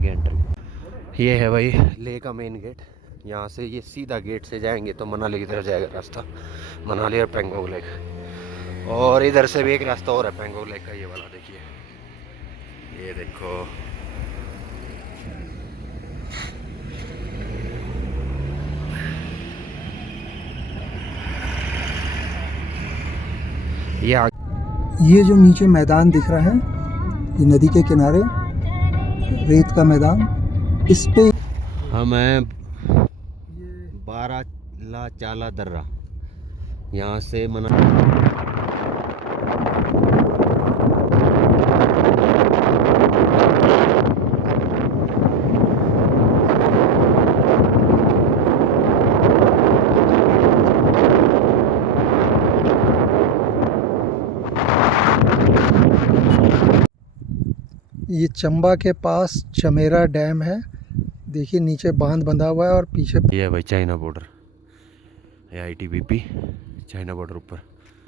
की एंट्री। ये है भाई लेह का मेन गेट। यहाँ से ये सीधा गेट से जाएंगे तो मनाली की तरफ जाएगा रास्ता, मनाली और पेंगोंग लेक। और इधर से भी एक रास्ता और है पेंगोंग लेक का, ये वाला देखिए, ये देखो। ये जो नीचे मैदान दिख रहा है, ये नदी के किनारे रेत का मैदान, इस पे हम हैं बाराला चाला दर्रा। यहाँ से मना ये चंबा के पास चमेरा डैम है। देखिए नीचे बांध बंधा हुआ है और पीछे ये है भाई China border, ITBP China border ऊपर।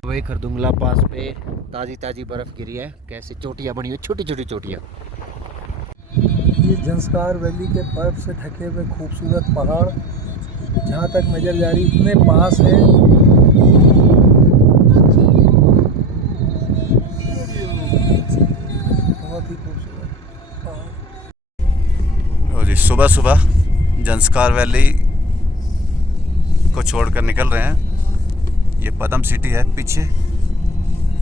भाई खरदुंगला पास पे ताज़ी ताज़ी बर्फ़ गिरी है, कैसे चोटियाँ बनी हुई, छोटी छोटी चोटियाँ। ये जंस्कार वैली के बर्फ से ढके हुए खूबसूरत पहाड़ जहाँ तक नजर जा रही इतने पास है। बहुत ही खूबसूरत पहाड़। और जी सुबह सुबह जंस्कार वैली को छोड़कर निकल रहे हैं। ये पदम सिटी है पीछे,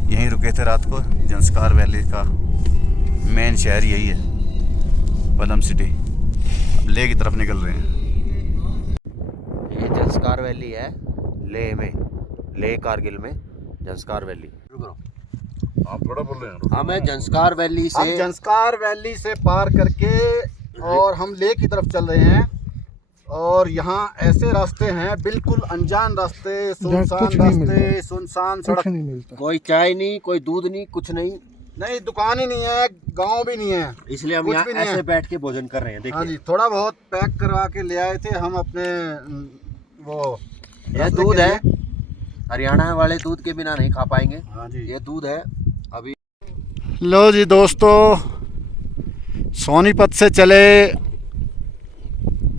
यहीं रुके थे रात को। जंस्कार वैली का मेन शहर यही है, पदम सिटी। अब लेह की तरफ निकल रहे हैं। ये जंस्कार वैली है लेह में, लेह कारगिल में जंस्कार वैली। आप थोड़ा बोल रहे हैं। हमें जंस्कार वैली हम से जंस्कार वैली से पार करके और हम लेह की तरफ चल रहे हैं। और यहाँ ऐसे रास्ते हैं, बिल्कुल अनजान रास्ते, सुनसान रास्ते, सुनसान सड़क, नहीं मिलता। कोई चाय नहीं, कोई दूध नहीं, कुछ नहीं, नहीं दुकान ही नहीं है, गांव भी नहीं है। इसलिए हम कुछ यहाँ भी नहीं ऐसे है। बैठ के भोजन कर रहे हैं। हाँ देखिए जी, थोड़ा बहुत पैक करवा के ले आए थे हम अपने वो यह रास्ते दूध के है, लिए। हरियाणा वाले दूध के बिना नहीं खा पाएंगे। हाँ जी, ये दूध है अभी। लो जी दोस्तों, सोनीपत से चले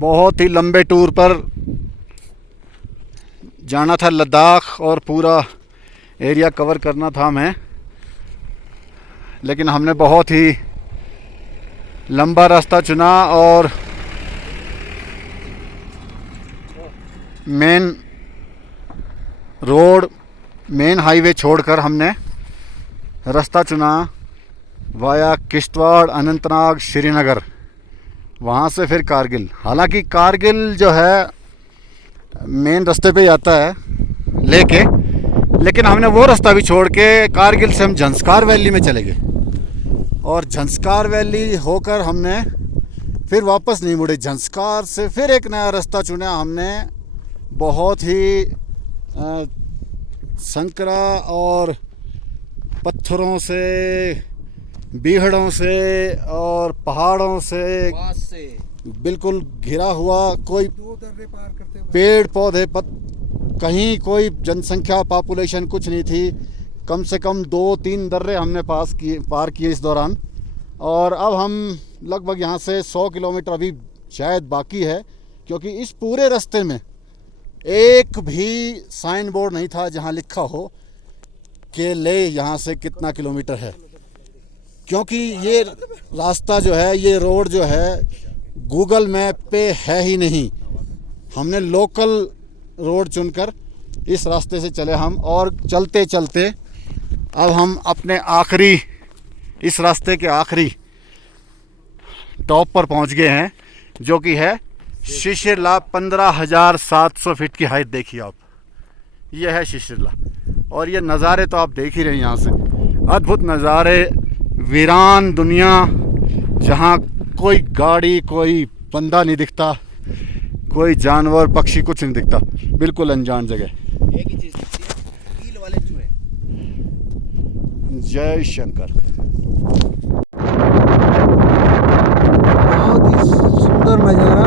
बहुत ही लंबे टूर पर, जाना था लद्दाख और पूरा एरिया कवर करना था हमें। लेकिन हमने बहुत ही लंबा रास्ता चुना और मेन रोड, मेन हाईवे छोड़कर हमने रास्ता चुना वाया किश्तवाड़, अनंतनाग, श्रीनगर, वहाँ से फिर कारगिल। हालांकि कारगिल जो है मेन रास्ते पे आता है लेके, लेकिन हमने वो रास्ता भी छोड़ के कारगिल से हम जंस्कार वैली में चले गए। और जंस्कार वैली होकर हमने फिर वापस नहीं मुड़े, जंस्कार से फिर एक नया रास्ता चुना हमने। बहुत ही संकरा और पत्थरों से, बीहड़ों से और पहाड़ों से बिल्कुल घिरा हुआ, कोई पेड़ पौधे कहीं कोई जनसंख्या पॉपुलेशन कुछ नहीं थी। कम से कम 2-3 दर्रे हमने पार किए इस दौरान। और अब हम लगभग यहाँ से 100 किलोमीटर अभी शायद बाकी है, क्योंकि इस पूरे रास्ते में एक भी साइन बोर्ड नहीं था जहाँ लिखा हो कि लेह यहाँ से कितना किलोमीटर है। क्योंकि ये रास्ता जो है, ये रोड जो है, गूगल मैप पे है ही नहीं। हमने लोकल रोड चुनकर इस रास्ते से चले हम, और चलते चलते अब हम अपने आखिरी, इस रास्ते के आखिरी टॉप पर पहुंच गए हैं, जो कि है शिशिरला। 15,700 फीट की हाइट देखिए आप, ये है शिशिरला। और ये नज़ारे तो आप देख ही रहे हैं यहाँ से, अद्भुत नज़ारे, वीरान दुनिया, जहाँ कोई गाड़ी, कोई बंदा नहीं दिखता, कोई जानवर पक्षी कुछ नहीं दिखता, बिल्कुल अनजान जगह। एक ही चीज दिखती है, कील वाले चूहे। जय शंकर। बहुत ही सुंदर नज़ारा।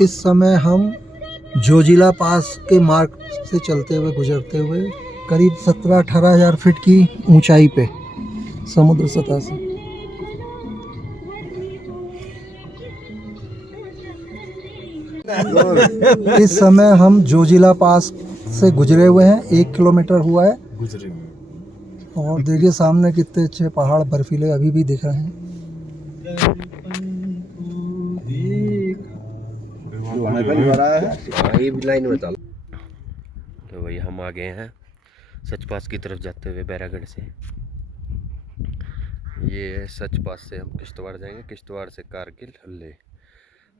इस समय हम जोजिला पास के मार्ग से चलते हुए गुजरते हुए करीब 17-18 हज़ार फीट की ऊंचाई पे समुद्र सतह से इस समय हम जोजिला पास से गुजरे हुए हैं। 1 किलोमीटर हुआ है और देखिए सामने कितने अच्छे पहाड़ बर्फीले अभी भी दिख रहे हैं। लाइन में चल। तो भाई हम आ गए हैं सच पास की तरफ जाते हुए बैरागढ़ से। ये सच पास से हम किश्तवाड़ जाएंगे, किश्तवाड़ से कारगिल ले।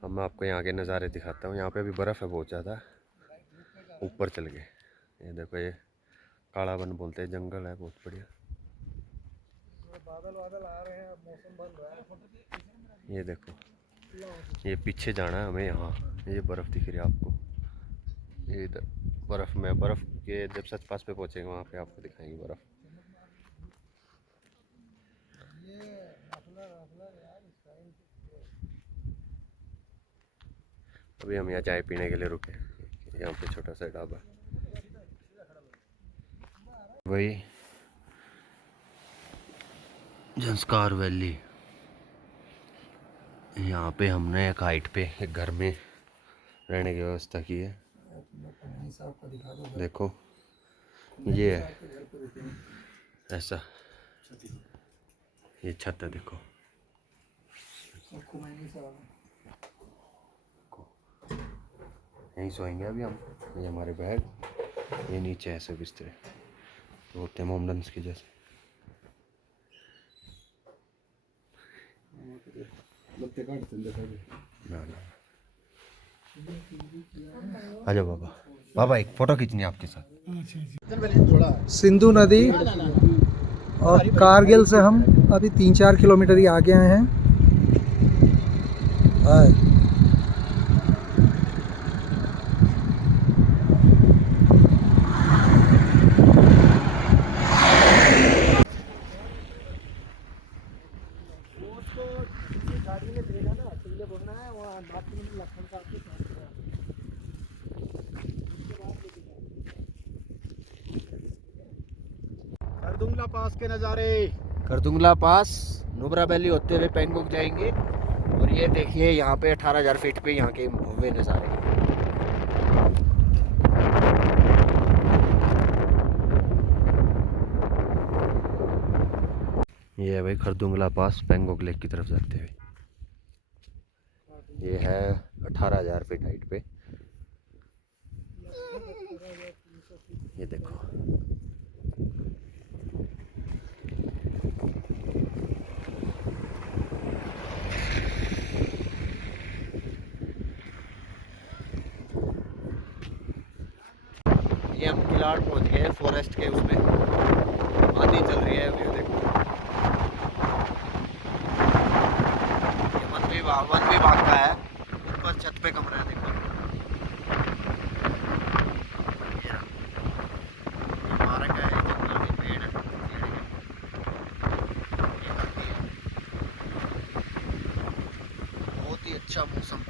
अब मैं आपको यहाँ के नज़ारे दिखाता हूँ। यहाँ पे भी बर्फ़ है बहुत ज़्यादा, ऊपर चल गए। ये देखो, ये काला वन बोलते हैं, जंगल है बहुत बढ़िया। बादल आ रहे हैं, मौसम बन रहा है। ये देखो, ये पीछे जाना है हमें। यहाँ ये बर्फ़ दिख रही है आपको, ये इधर बर्फ़ में, बर्फ़ के जब सच पास पे पहुँचेंगे वहाँ पे आपको दिखाएंगे बर्फ़। अभी हम यहाँ चाय पीने के लिए रुके, यहाँ पे छोटा सा ढाबा। वही जंस्कार वैली। यहाँ पे हमने एक हाइट पे एक घर में रहने की व्यवस्था की है। देखो ये है ऐसा, ये छत है देखो। यहीं सोएंगे अभी हम। ये हमारे बैग, ये नीचे ऐसे बिस्तर होते हैं मोमडन्स के जैसे। आजा बाबा, बाबा एक फोटो खींचनी है आपके साथ। सिंधु नदी और कारगिल से हम अभी 3-4 किलोमीटर ही आगे आए हैं। खरदुंगला पास के नज़ारे। खरदुंगला पास नुब्रा वैली होते हुए पैंगोंग जाएंगे। और ये देखिए यहाँ पे 18,000 फीट पे यहाँ के भव्य नज़ारे। ये है भाई खरदुंगला पास पैंगोंग लेक की तरफ जाते हुए। ये है 18,000 फीट हाइट पे। ये देखो, ये हम किलाड़ पहुंच गए हैं फॉरेस्ट के उसमें। आंधी चल रही है, व्यू देखो। ये वन विभाग का है, ऊपर छत पे कमरा है देखो। ये रहा, ये पार्क है, ये जंगल के पेड़ है, ये काफी है। बहुत ही अच्छा मौसम,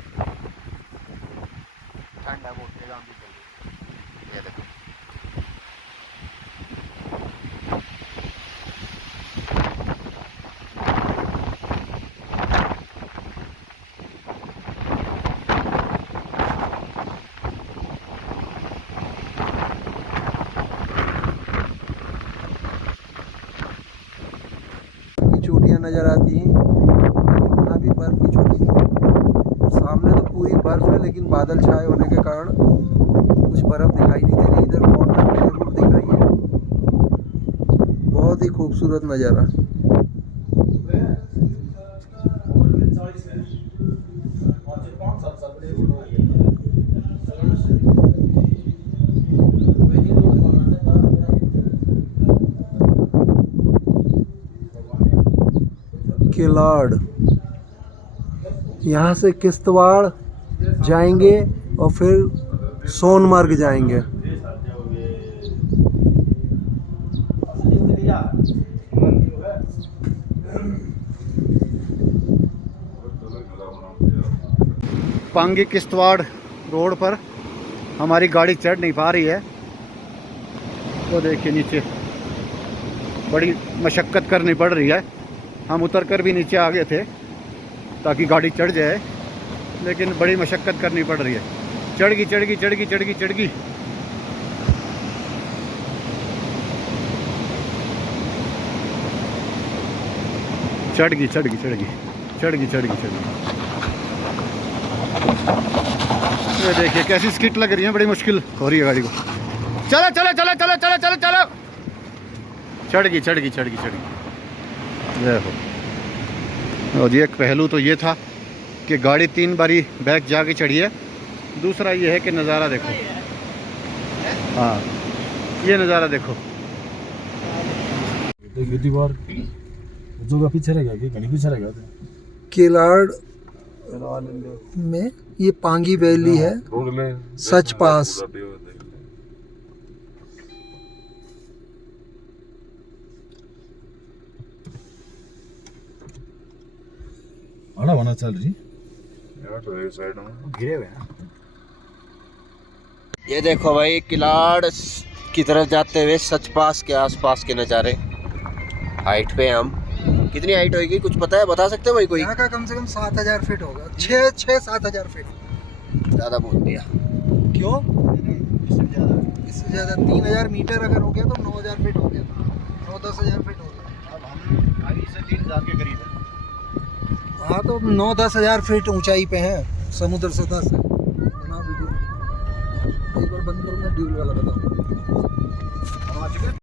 ठंड है बहुत, तेज आंधी चल रही है। ये देखो, चोटियाँ नज़र आती हैं, वहाँ भी बर्फ़ की चोटी है। सामने तो पूरी बर्फ़ है, लेकिन बादल छाए होने के कारण कुछ बर्फ़ दिखाई नहीं दे रही। इधर कॉर्नर में जरूर दिख रही है। बहुत ही खूबसूरत नज़ारा। किलाड़, यहाँ से किश्तवाड़ जाएंगे और फिर सोनमर्ग जाएंगे। पांगी किश्तवाड़ रोड पर हमारी गाड़ी चढ़ नहीं पा रही है। वो देखिए नीचे बड़ी मशक्क़त करनी पड़ रही है। हम उतर कर भी नीचे आ गए थे ताकि गाड़ी चढ़ जाए, लेकिन बड़ी मशक्क़त करनी पड़ रही है। चढ़ गई चढ़ गई चढ़ गई चढ़ गई चढ़ गई। चढ़ गई चढ़ गई चढ़ गई चढ़ गई चढ़ गई चढ़ गई। ये देखिए कैसी स्किट लग रही है, बड़ी मुश्किल हो रही है गाड़ी को। चलो चलो चलो चलो चलो चलो चलो। चढ़ गई चढ़ गई चढ़ गई चढ़ गई। देखो, और ये एक पहलू तो ये था कि गाड़ी 3 बारी बैक जाके चढ़ी है। दूसरा ये है कि नज़ारा देखो। हाँ, ये नज़ारा देखो। दीवार जो पीछे रह गया कि कहीं पीछे रह गया किलाड़ में ये पांगी वैली है, सच पास। आना वाना चल रही घिरे हुए हैं। ये देखो भाई किलाड़ की तरफ जाते हुए सच पास के आसपास के नज़ारे। हाइट पे हम, कितनी हाइट होगी कुछ पता है, बता सकते हो भाई कोई? यहाँ का कम से कम 7000 फीट होगा, 6-7 फीट। ज़्यादा बोल दिया। क्यों? इससे ज़्यादा 3000 मीटर अगर हो गया तो 9000 फीट हो गया, 9-10 हज़ार फीट हो गया। अब हम अभी से 3000 के करीब है। हाँ तो 9-10 हज़ार फीट ऊंचाई पे है समुद्र सतह से। बनाओ वीडियो, एक बार बंद करो, मैं ड्यूल वाला बताऊँ।